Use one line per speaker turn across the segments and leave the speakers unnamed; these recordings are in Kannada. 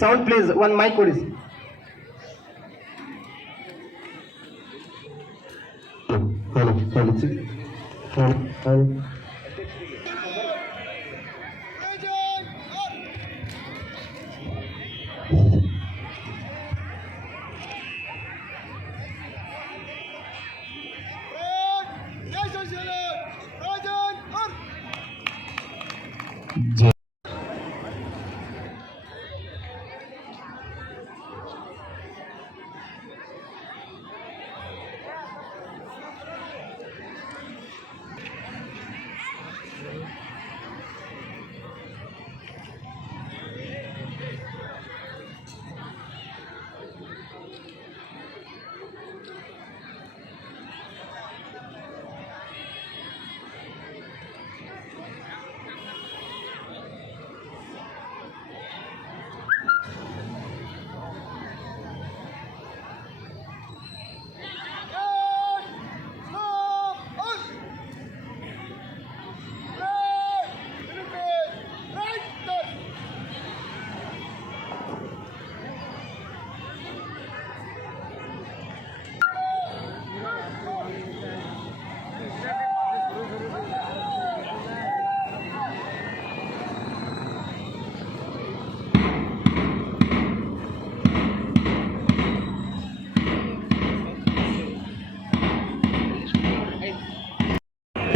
ಸೌಂಡ್ ಪ್ಲೀಸ್ ಒಂದು ಮೈಕ್ ಕೊಡಿ
ಹಲೋ ಹಲೋ ಹಲೋ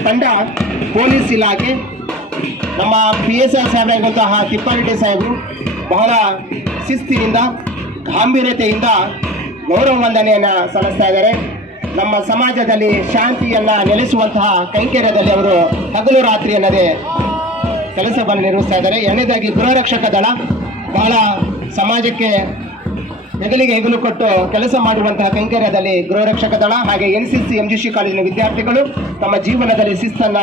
ತಂಡ ಪೊಲೀಸ್ ಇಲಾಖೆ, ನಮ್ಮ ಪಿ ಎಸ್ ಆರ್ ಸಾಹೇಬರಾಗಿರುವಂತಹ ತಿಪ್ಪಾರೆಡ್ಡಿ ಸಾಹೇಬರು ಬಹಳ ಶಿಸ್ತಿನಿಂದ, ಗಾಂಭೀರ್ಯತೆಯಿಂದ ಗೌರವ ವಂದನೆಯನ್ನು ಸಲ್ಲಿಸ್ತಾ ಇದ್ದಾರೆ. ನಮ್ಮ ಸಮಾಜದಲ್ಲಿ ಶಾಂತಿಯನ್ನು ನೆಲೆಸುವಂತಹ ಕೈಂಕರ್ಯದಲ್ಲಿ ಅವರು ಹಗಲು ರಾತ್ರಿ ಅನ್ನದೇ ಕೆಲಸವನ್ನು ನಿರ್ವಹಿಸ್ತಾ ಇದ್ದಾರೆ. ಎರಡನೇದಾಗಿ ಗೃಹರಕ್ಷಕ ದಳ ಬಹಳ ಸಮಾಜಕ್ಕೆ ಹೆಗಲಿಗೆ ಹೆಗಲು ಕೊಟ್ಟು ಕೆಲಸ ಮಾಡುವಂತಹ ಕೈಂಕರ್ಯದಲ್ಲಿ ಗೃಹರಕ್ಷಕ ದಳ ಹಾಗೆ N C C M G C ಕಾಲೇಜಿನ ವಿದ್ಯಾರ್ಥಿಗಳು ತಮ್ಮ ಜೀವನದಲ್ಲಿ ಶಿಸ್ತನ್ನ,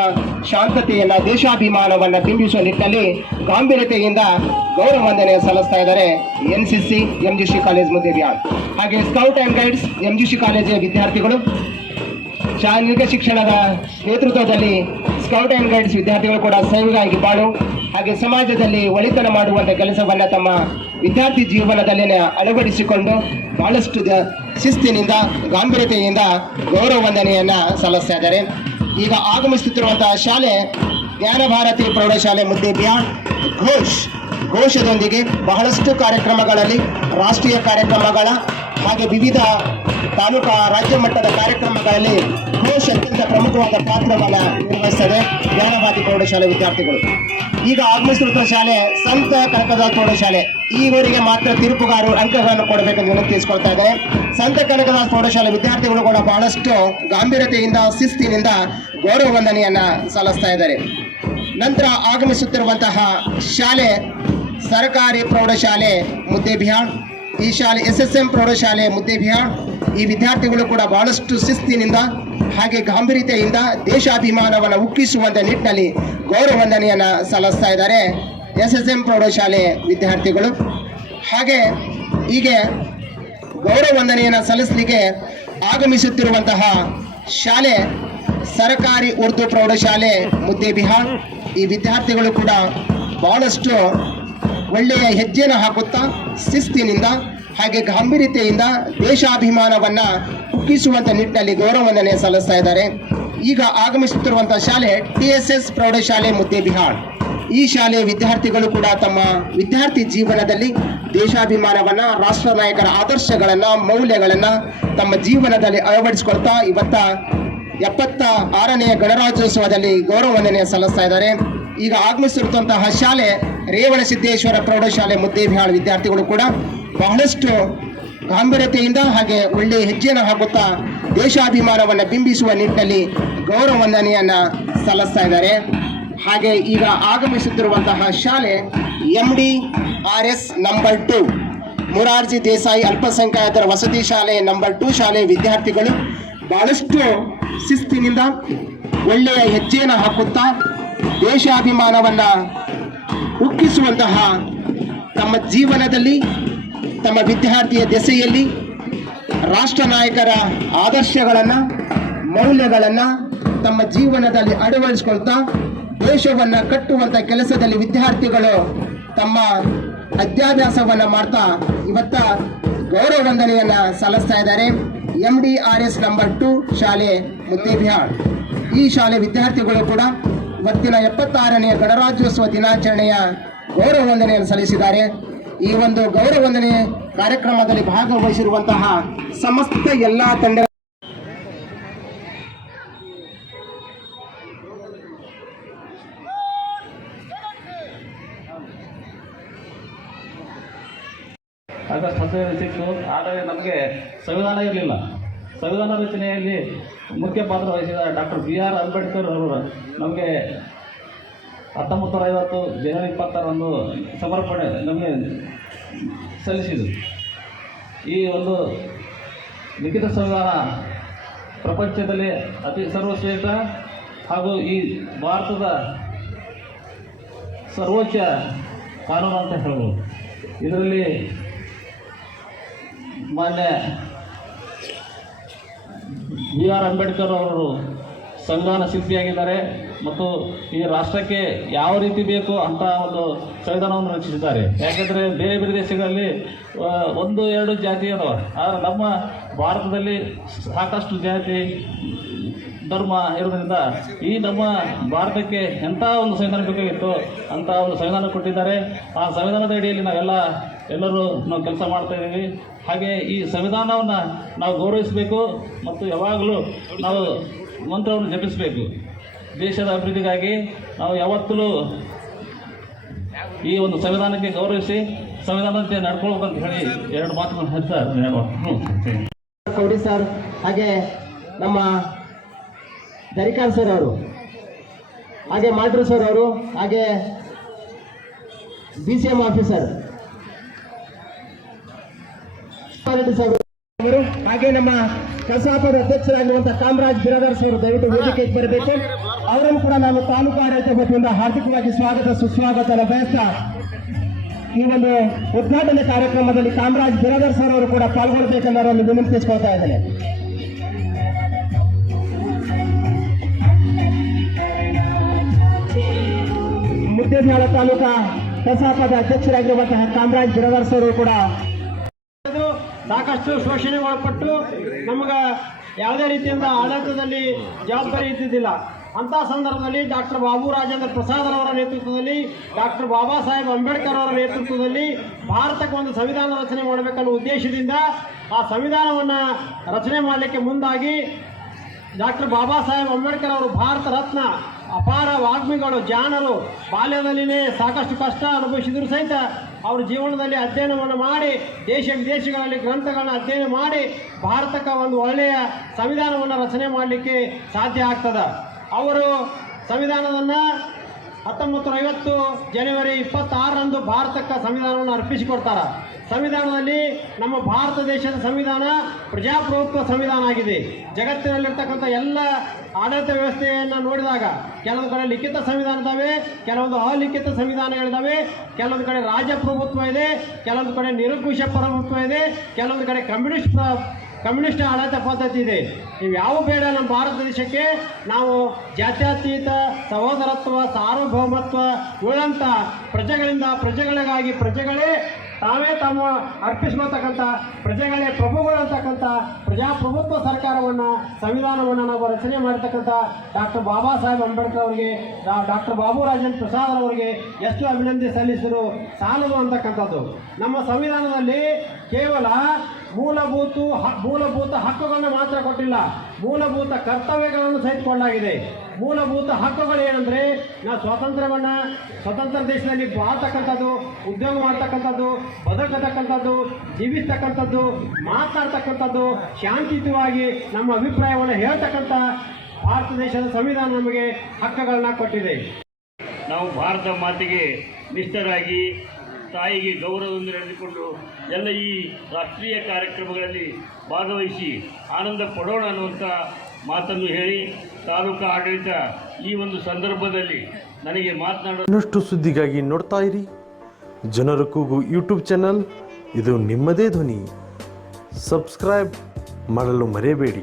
ಶಾಂತತೆಯನ್ನ, ದೇಶಾಭಿಮಾನವನ್ನ ಬಿಂಬಿಸುವ ನಿಟ್ಟಿನಲ್ಲಿ ಗಾಂಭೀರ್ಯತೆಯಿಂದ ಗೌರವ ವಂದನೆ ಸಲ್ಲಿಸ್ತಾ ಇದ್ದಾರೆ N C C M G C college Muddebihal ಹಾಗೆ ಸ್ಕೌಟ್ ಅಂಡ್ ಗೈಡ್ಸ್ ಸಿ ಕಾಲೇಜಿನ ವಿದ್ಯಾರ್ಥಿಗಳು, ಶಾರೀರಿಕ ಶಿಕ್ಷಣದ ನೇತೃತ್ವದಲ್ಲಿ ಸ್ಕೌಟ್ ಅಂಡ್ ಗೈಡ್ಸ್ ವಿದ್ಯಾರ್ಥಿಗಳು ಕೂಡ ಸೇವೆಗಾಗಿ ಬಾಳು ಹಾಗೆ ಸಮಾಜದಲ್ಲಿ ಒಳಿತನ ಮಾಡುವಂಥ ಕೆಲಸವನ್ನು ತಮ್ಮ ವಿದ್ಯಾರ್ಥಿ ಜೀವನದಲ್ಲಿ ಅಳವಡಿಸಿಕೊಂಡು ಬಹಳಷ್ಟು ಶಿಸ್ತಿನಿಂದ, ಗಾಂಭೀರ್ಯತೆಯಿಂದ ಗೌರವ ವಂದನೆಯನ್ನು ಸಲ್ಲಿಸ್ತಾ ಈಗ ಆಗಮಿಸುತ್ತಿರುವಂತಹ ಶಾಲೆ, ಜ್ಞಾನ ಭಾರತಿ ಪ್ರೌಢಶಾಲೆ ಮುದ್ದೇಬಿಯ ಘೋಷ್ ಘೋಷದೊಂದಿಗೆ ಬಹಳಷ್ಟು ಕಾರ್ಯಕ್ರಮಗಳಲ್ಲಿ ರಾಷ್ಟ್ರೀಯ ಕಾರ್ಯಕ್ರಮಗಳ ಹಾಗೆ ವಿವಿಧ ತಾಲೂಕಾ ರಾಜ್ಯ ಮಟ್ಟದ ಕಾರ್ಯಕ್ರಮಗಳಲ್ಲಿ ಘೋಷ್ ಅತ್ಯಂತ ಪ್ರಮುಖವಾದ ಪಾತ್ರವನ್ನು ನಿರ್ವಹಿಸ್ತದೆ ಜ್ಞಾನವಾದಿ ಪ್ರೌಢಶಾಲೆ ವಿದ್ಯಾರ್ಥಿಗಳು. ಈಗ ಆಗಮಿಸುತ್ತಿರುವ ಶಾಲೆ ಸಂತ ಕನಕದಾಸ್ ಪ್ರೌಢಶಾಲೆ. ಈವರೆಗೆ ಮಾತ್ರ ತಿರುಪುಗಾರು ಅಂಕಗಳನ್ನು ಕೊಡಬೇಕೆಂದು ವಿನಂತಿಸಿಕೊಳ್ತಾ ಇದ್ದಾರೆ. ಸಂತ ಕನಕದಾಸ್ ಪ್ರೌಢಶಾಲೆ ವಿದ್ಯಾರ್ಥಿಗಳು ಕೂಡ ಬಹಳಷ್ಟು ಗಾಂಭೀರ್ಯತೆಯಿಂದ, ಶಿಸ್ತಿನಿಂದ ಗೌರವ ವಂದನೆಯನ್ನ ಸಲ್ಲಿಸ್ತಾ ಇದ್ದಾರೆ. ನಂತರ ಆಗಮಿಸುತ್ತಿರುವಂತಹ ಶಾಲೆ ಸರ್ಕಾರಿ ಪ್ರೌಢಶಾಲೆ ಮುದ್ದೇಬಿಹಾಳ್, ಈ ಶಾಲೆ ಎಸ್ ಎಸ್ ಎಂ ಪ್ರೌಢಶಾಲೆ ಮುದ್ದೇಬಿಹಾಳ್, ಈ ವಿದ್ಯಾರ್ಥಿಗಳು ಕೂಡ ಬಹಳಷ್ಟು ಶಿಸ್ತಿನಿಂದ ಹಾಗೆ ಗಾಂಭೀರ್ಯತೆಯಿಂದ ದೇಶಾಭಿಮಾನವನ್ನು ಉಕ್ಕಿಸುವಂತ ನಿಟ್ಟಿನಲ್ಲಿ ಗೌರವ ವಂದನೆಯನ್ನು ಸಲ್ಲಿಸ್ತಾ ಇದ್ದಾರೆ ಎಸ್ ಎಸ್ ಎಂ ಪ್ರೌಢಶಾಲೆ ವಿದ್ಯಾರ್ಥಿಗಳು. ಹಾಗೆ ಹೀಗೆ ಗೌರವ ವಂದನೆಯನ್ನು ಸಲ್ಲಿಸಲಿಕ್ಕೆ ಆಗಮಿಸುತ್ತಿರುವಂತಹ ಶಾಲೆ, ಸರಕಾರಿ ಉರ್ದು ಪ್ರೌಢಶಾಲೆ, ಮುದ್ದೇಬಿಹಾಳ್, ಈ ವಿದ್ಯಾರ್ಥಿಗಳು ಕೂಡ ಬಹಳಷ್ಟು ಒಳ್ಳೆಯ ಹೆಜ್ಜೆಯನ್ನು ಹಾಕುತ್ತಾ ಶಿಸ್ತಿನಿಂದ ಹಾಗೆ ಗಾಂಭೀರ್ಯತೆಯಿಂದ ದೇಶಾಭಿಮಾನವನ್ನ ಕುಗ್ಗಿಸುವಂತ ನಿಟ್ಟಿನಲ್ಲಿ ಗೌರವ ವಂದನೆ ಸಲ್ಲಿಸ್ತಾ ಇದ್ದಾರೆ. ಈಗ ಆಗಮಿಸುತ್ತಿರುವಂತಹ ಶಾಲೆ ಟಿ ಎಸ್ ಎಸ್ ಪ್ರೌಢಶಾಲೆ ಮುದ್ದೇಬಿಹಾಳ್ ಈ ಶಾಲೆಯ ವಿದ್ಯಾರ್ಥಿಗಳು ಕೂಡ ತಮ್ಮ ವಿದ್ಯಾರ್ಥಿ ಜೀವನದಲ್ಲಿ ದೇಶಾಭಿಮಾನವನ್ನ, ರಾಷ್ಟ್ರ ನಾಯಕರ ಆದರ್ಶಗಳನ್ನ, ಮೌಲ್ಯಗಳನ್ನ ತಮ್ಮ ಜೀವನದಲ್ಲಿ ಅಳವಡಿಸಿಕೊಳ್ತಾ ಇವತ್ತ ಎಪ್ಪತ್ತ ಆರನೆಯ ಗಣರಾಜ್ಯೋತ್ಸವದಲ್ಲಿ ಗೌರವ ವಂದನೆ ಸಲ್ಲಿಸ್ತಾ ಇದ್ದಾರೆ. ಈಗ ಆಗಮಿಸಿರುವಂತಹ ಶಾಲೆ ರೇವಣ ಸಿದ್ದೇಶ್ವರ ಪ್ರೌಢಶಾಲೆ ಮುದ್ದೇಬಿಹಾಳ್ ವಿದ್ಯಾರ್ಥಿಗಳು ಕೂಡ ಬಹಳಷ್ಟು ಗಾಂಭೀರ್ಯತೆಯಿಂದ ಹಾಗೆ ಒಳ್ಳೆಯ ಹೆಜ್ಜೆಯನ್ನು ಹಾಕುತ್ತಾ ದೇಶಾಭಿಮಾನವನ್ನು ಬಿಂಬಿಸುವ ನಿಟ್ಟಿನಲ್ಲಿ ಗೌರವ ವಂದನೆಯನ್ನು ಸಲ್ಲಿಸ್ತಾ ಇದ್ದಾರೆ. ಹಾಗೆ ಈಗ ಆಗಮಿಸುತ್ತಿರುವಂತಹ ಶಾಲೆ M D R S number two Morarji Desai ಅಲ್ಪಸಂಖ್ಯಾತರ ವಸತಿ ಶಾಲೆ ನಂಬರ್ ಟು ಶಾಲೆ ವಿದ್ಯಾರ್ಥಿಗಳು ಬಹಳಷ್ಟು ಶಿಸ್ತಿನಿಂದ ಒಳ್ಳೆಯ ಹೆಜ್ಜೆಯನ್ನು ಹಾಕುತ್ತಾ ದೇಶಾಭಿಮಾನವನ್ನು ಉಕ್ಕಿಸುವಂತಹ ತಮ್ಮ ಜೀವನದಲ್ಲಿ ತಮ್ಮ ವಿದ್ಯಾರ್ಥಿಯ ದೆಸೆಯಲ್ಲಿ ರಾಷ್ಟ್ರ ನಾಯಕರ ಆದರ್ಶಗಳನ್ನು, ಮೌಲ್ಯಗಳನ್ನು ತಮ್ಮ ಜೀವನದಲ್ಲಿ ಅಳವಡಿಸ್ಕೊಳ್ತಾ ದೇಶವನ್ನು ಕಟ್ಟುವಂಥ ಕೆಲಸದಲ್ಲಿ ವಿದ್ಯಾರ್ಥಿಗಳು ತಮ್ಮ ಅಧ್ಯಾಭ್ಯಾಸವನ್ನು ಮಾಡ್ತಾ ಇವತ್ತ ಗೌರವ ವಂದನೆಯನ್ನು ಸಲ್ಲಿಸ್ತಾ ಇದ್ದಾರೆ. M D R S number two ಶಾಲೆ ಮುದ್ದೇಬಿಹಾಳ್ ಈ ಶಾಲೆ ವಿದ್ಯಾರ್ಥಿಗಳು ಕೂಡ ಇವತ್ತಿನ ಎಪ್ಪತ್ತಾರನೆಯ ಗಣರಾಜ್ಯೋತ್ಸವ ದಿನಾಚರಣೆಯ ಗೌರವ ವಂದನೆಯನ್ನು ಸಲ್ಲಿಸಿದ್ದಾರೆ. ಈ ಒಂದು ಗೌರವ ವಂದನೆ ಕಾರ್ಯಕ್ರಮದಲ್ಲಿ ಭಾಗವಹಿಸಿರುವಂತಹ ಸಮಸ್ತ ಎಲ್ಲ ತಂಡ
ಸಿಕ್ತು ಆದರೆ ನಮಗೆ ಸಂವಿಧಾನ ಇರಲಿಲ್ಲ. ಸಂವಿಧಾನ ರಚನೆಯಲ್ಲಿ ಮುಖ್ಯ ಪಾತ್ರ ವಹಿಸಿದ ಡಾಕ್ಟರ್ ಬಿ ಆರ್ ಅಂಬೇಡ್ಕರ್ ಅವರು ನಮಗೆ ಹತ್ತೊಂಬತ್ತು ನೂರ ಐವತ್ತು ಜನವರಿ ಇಪ್ಪತ್ತಾರರಂದು ಸಮರ್ಪಣೆ ನಮಗೆ ಸಲ್ಲಿಸಿದರು. ಈ ಒಂದು ಲಿಖಿತ ಸಂವಿಧಾನ ಪ್ರಪಂಚದಲ್ಲಿ ಅತಿ ಸರ್ವಶ್ರೇಷ್ಠ ಹಾಗೂ ಈ ಭಾರತದ ಸರ್ವೋಚ್ಚ ಕಾನೂನು ಅಂತ ಹೇಳ್ಬೋದು. ಇದರಲ್ಲಿ ಮಾನ್ಯ ಬಿ ಆರ್ ಅಂಬೇಡ್ಕರ್ ಅವರು ಸಂವಿಧಾನ ಶಿಲ್ಪಿಯಾಗಿದ್ದಾರೆ ಮತ್ತು ಈ ರಾಷ್ಟ್ರಕ್ಕೆ ಯಾವ ರೀತಿ ಬೇಕು ಅಂತ ಒಂದು ಸಂವಿಧಾನವನ್ನು ರಚಿಸಿದ್ದಾರೆ. ಯಾಕೆಂದರೆ ಬೇರೆ ಬೇರೆ ದೇಶಗಳಲ್ಲಿ ಒಂದು ಎರಡು ಜಾತಿ ಅದಾವ ಆದರೆ ನಮ್ಮ ಭಾರತದಲ್ಲಿ ಸಾಕಷ್ಟು ಜಾತಿ, ಧರ್ಮ ಇರೋದ್ರಿಂದ ಈ ನಮ್ಮ ಭಾರತಕ್ಕೆ ಎಂಥ ಒಂದು ಸಂವಿಧಾನ ಬೇಕಾಗಿತ್ತು ಅಂತ ಒಂದು ಸಂವಿಧಾನ ಕೊಟ್ಟಿದ್ದಾರೆ. ಆ ಸಂವಿಧಾನದ ಅಡಿಯಲ್ಲಿ ನಾವೆಲ್ಲ ಎಲ್ಲರೂ ನಾವು ಕೆಲಸ ಮಾಡ್ತಾ ಇದ್ದೀವಿ. ಹಾಗೆ ಈ ಸಂವಿಧಾನವನ್ನು ನಾವು ಗೌರವಿಸಬೇಕು ಮತ್ತು ಯಾವಾಗಲೂ ನಾವು ಮಂತ್ರವನ್ನು ಜಪಿಸಬೇಕು. ದೇಶದ ಅಭಿವೃದ್ಧಿಗಾಗಿ ನಾವು ಯಾವತ್ತಲೂ ಈ ಒಂದು ಸಂವಿಧಾನಕ್ಕೆ ಗೌರವಿಸಿ, ಸಂವಿಧಾನದಂತೆ ನಡ್ಕೊಳ್ಬೇಕಂತ ಹೇಳಿ ಎರಡು ಮಾತುಗಳನ್ನು ಹೇಳ್ತಾ ಹ್ಞೂ
ಕೌಡಿ ಸರ್, ಹಾಗೆ ನಮ್ಮ ದರಿಕಾನ್ ಸರ್ ಅವರು, ಹಾಗೆ ಮಾಡ್ರು ಸರ್ ಅವರು, ಹಾಗೆ B C M officer. Sir ಅವರು ಹಾಗೆ ನಮ್ಮ ಕಸಾಪದ ಅಧ್ಯಕ್ಷರಾಗಿರುವಂತಹ ಕಾಮರಾಜ್ ಬಿರಾದರ್ಸ್ ಅವರು ದಯವಿಟ್ಟು ವೇದಿಕೆಗೆ ಬರಬೇಕು. ಅವರನ್ನು ಕೂಡ ನಾನು ತಾಲೂಕು ಆಡಳಿತ ವತಿಯಿಂದ ಹಾರ್ದಿಕವಾಗಿ ಸ್ವಾಗತ ಸುಸ್ವಾಗತ ಬಯಸ್ತಾ ಈ ಒಂದು ಉದ್ಘಾಟನೆ ಕಾರ್ಯಕ್ರಮದಲ್ಲಿ ಕಾಮರಾಜ್ ಬಿರಾದರ್ ಸರ್ ಅವರು ಕೂಡ ಪಾಲ್ಗೊಳ್ಬೇಕೆಂದು ವಿನಂತಿಸ್ಕೊಳ್ತಾ ಇದ್ದೇನೆ. ಮುದ್ದೇನಾಳ ತಾಲೂಕಾ ಕಸಾಪದ ಅಧ್ಯಕ್ಷರಾಗಿರುವಂತಹ ಕಾಮರಾಜ್ ಬಿರಾದರ್ ಸರ್ ಅವರು ಕೂಡ
ಸಾಕಷ್ಟು ಶೋಷಣೆ ಒಳಪಟ್ಟು ನಮಗೆ ಯಾವುದೇ ರೀತಿಯಿಂದ ಆಡಳಿತದಲ್ಲಿ ಜವಾಬ್ದಾರಿ ಇದ್ದಿದ್ದಿಲ್ಲ. ಅಂಥ ಸಂದರ್ಭದಲ್ಲಿ ಡಾಕ್ಟರ್ ಬಾಬು ರಾಜೇಂದ್ರ ಪ್ರಸಾದರವರ ನೇತೃತ್ವದಲ್ಲಿ, ಡಾಕ್ಟರ್ ಬಾಬಾ ಸಾಹೇಬ್ ಅಂಬೇಡ್ಕರ್ ಅವರ ನೇತೃತ್ವದಲ್ಲಿ ಭಾರತಕ್ಕೆ ಒಂದು ಸಂವಿಧಾನ ರಚನೆ ಮಾಡಬೇಕನ್ನೋ ಉದ್ದೇಶದಿಂದ ಆ ಸಂವಿಧಾನವನ್ನು ರಚನೆ ಮಾಡಲಿಕ್ಕೆ ಮುಂದಾಗಿ ಡಾಕ್ಟರ್ ಬಾಬಾ ಸಾಹೇಬ್ ಅಂಬೇಡ್ಕರ್ ಅವರು ಭಾರತ ರತ್ನ ಅಪಾರ ವಾಗ್ಮಿಗಳು ಜಾಣರು ಬಾಲ್ಯದಲ್ಲಿನೇ ಸಾಕಷ್ಟು ಕಷ್ಟ ಅನುಭವಿಸಿದ್ರು ಸಹಿತ ಅವರ ಜೀವನದಲ್ಲಿ ಅಧ್ಯಯನವನ್ನು ಮಾಡಿ, ದೇಶ ವಿದೇಶಗಳಲ್ಲಿ ಗ್ರಂಥಗಳನ್ನ ಅಧ್ಯಯನ ಮಾಡಿ, ಭಾರತಕ್ಕೆ ಒಂದು ಒಳ್ಳೆಯ ಸಂವಿಧಾನವನ್ನು ರಚನೆ ಮಾಡಲಿಕ್ಕೆ ಸಾಧ್ಯ ಆಗ್ತದೆ. ಅವರು ಸಂವಿಧಾನವನ್ನು ಹತ್ತೊಂಬತ್ತು ನೂರ ಐವತ್ತು ಜನವರಿ ಇಪ್ಪತ್ತಾರರಂದು ಭಾರತಕ್ಕೆ ಸಂವಿಧಾನವನ್ನು ಅರ್ಪಿಸಿಕೊಡ್ತಾರೆ. ಸಂವಿಧಾನದಲ್ಲಿ ನಮ್ಮ ಭಾರತ ದೇಶದ ಸಂವಿಧಾನ ಪ್ರಜಾಪ್ರಭುತ್ವ ಸಂವಿಧಾನ ಆಗಿದೆ. ಜಗತ್ತಿನಲ್ಲಿರ್ತಕ್ಕಂಥ ಎಲ್ಲ ಆಡಳಿತ ವ್ಯವಸ್ಥೆಯನ್ನು ನೋಡಿದಾಗ ಕೆಲವೊಂದು ಕಡೆ ಲಿಖಿತ ಸಂವಿಧಾನ ಇದ್ದಾವೆ, ಕೆಲವೊಂದು ಅಲಿಖಿತ ಸಂವಿಧಾನಗಳಿದ್ದಾವೆ ಕೆಲವೊಂದು ಕಡೆ ರಾಜಪ್ರಭುತ್ವ ಇದೆ, ಕೆಲವೊಂದು ಕಡೆ ನಿರಂಕುಶ ಪ್ರಭುತ್ವ ಇದೆ, ಕೆಲವೊಂದು ಕಡೆ ಕಮ್ಯುನಿಸ್ಟ್ ಕಮ್ಯುನಿಸ್ಟ್ ಆಡಳಿತ ಪದ್ಧತಿ ಇದೆ. ಇವು ಯಾವ ಬೇಡ ನಮ್ಮ ಭಾರತ ದೇಶಕ್ಕೆ, ನಾವು ಜಾತ್ಯತೀತ ಸಹೋದರತ್ವ, ಸಾರ್ವಭೌಮತ್ವ ಉಳ್ಳಂಥ ಪ್ರಜೆಗಳಿಂದ ಪ್ರಜೆಗಳಿಗಾಗಿ ಪ್ರಜೆಗಳೇ ತಾವೇ ತಮ್ಮ ಅರ್ಪಿಸ್ಕೊಳ್ತಕ್ಕಂಥ ಪ್ರಜೆಗಳೇ ಪ್ರಭುಗಳು ಅಂತಕ್ಕಂಥ ಪ್ರಜಾಪ್ರಭುತ್ವ ಸರ್ಕಾರವನ್ನು, ಸಂವಿಧಾನವನ್ನು ನಾವು ರಚನೆ ಮಾಡಿರ್ತಕ್ಕಂಥ ಡಾಕ್ಟರ್ ಬಾಬಾ ಸಾಹೇಬ್ ಅಂಬೇಡ್ಕರ್ ಅವರಿಗೆ ಡಾಕ್ಟರ್ ಬಾಬು ರಾಜೇಂದ್ರ ಪ್ರಸಾದ್ ಅವರಿಗೆ ಎಷ್ಟು ಅಭಿನಂದನೆ ಸಲ್ಲಿಸಿದ್ರು, ಸಾಲದು ಅಂತಕ್ಕಂಥದ್ದು. ನಮ್ಮ ಸಂವಿಧಾನದಲ್ಲಿ ಕೇವಲ ಮೂಲಭೂತ ಮೂಲಭೂತ ಹಕ್ಕುಗಳನ್ನು ಮಾತ್ರ ಕೊಟ್ಟಿಲ್ಲ. ಮೂಲಭೂತ ಕರ್ತವ್ಯಗಳನ್ನು ಸಹಿತಕೊಂಡಾಗಿದೆ. ಮೂಲಭೂತ ಹಕ್ಕುಗಳು ಏನಂದ್ರೆ ನಾವು ಸ್ವಾತಂತ್ರ್ಯವನ್ನ ಸ್ವತಂತ್ರ ದೇಶದಲ್ಲಿ ಬಾಳ್ತಕ್ಕಂಥದ್ದು, ಉದ್ಯೋಗ ಮಾಡ್ತಕ್ಕಂಥದ್ದು, ಬದುಕತಕ್ಕಂಥದ್ದು, ಜೀವಿಸ್ತಕ್ಕಂಥದ್ದು, ಮಾತಾಡ್ತಕ್ಕಂಥದ್ದು, ಶಾಂತಿಯುತವಾಗಿ ನಮ್ಮ ಅಭಿಪ್ರಾಯವನ್ನು ಹೇಳ್ತಕ್ಕಂಥ ಭಾರತ ದೇಶದ ಸಂವಿಧಾನ ನಮಗೆ ಹಕ್ಕುಗಳನ್ನ ಕೊಟ್ಟಿದೆ.
ನಾವು ಭಾರತ ಮಾತಿಗೆ ನಿಷ್ಠರಾಗಿ ತಾಯಿಗೆ ಗೌರವದಿಂದ ನಡೆದುಕೊಂಡು ಎಲ್ಲ ಈ ರಾಷ್ಟ್ರೀಯ ಕಾರ್ಯಕ್ರಮಗಳಲ್ಲಿ ಭಾಗವಹಿಸಿ ಆನಂದ ಪಡೋಣ ಅನ್ನುವಂಥ ಮಾತನ್ನು ಹೇಳಿ ತಾಲೂಕು ಆಡಳಿತ ಈ ಒಂದು ಸಂದರ್ಭದಲ್ಲಿ ನನಗೆ ಮಾತನಾಡೋ
ಇನ್ನಷ್ಟು ಸುದ್ದಿಗಾಗಿ ನೋಡ್ತಾ ಇರಿ. ಜನರ ಕೂಗು ಯೂಟ್ಯೂಬ್ ಚಾನಲ್. ಇದು ನಿಮ್ಮದೇ ಧ್ವನಿ. ಸಬ್ಸ್ಕ್ರೈಬ್ ಮಾಡಲು ಮರೆಯಬೇಡಿ.